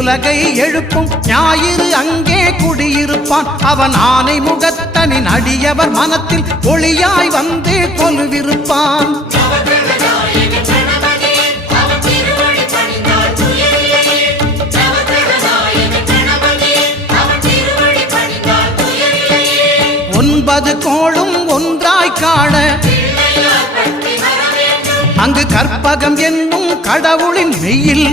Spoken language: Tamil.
உலகை எழுப்பும் ஞாயிறு அங்கே குடியிருப்பான். அவன் ஆனை முகத்தனின் அடியவர் மனத்தில் ஒளியாய் வந்து கொலுவிருப்பான். ஒன்பது கோளும் ஒன்றாய் காண அங்கு கற்பகம் என்னும் கடவுளின் மெய்யில்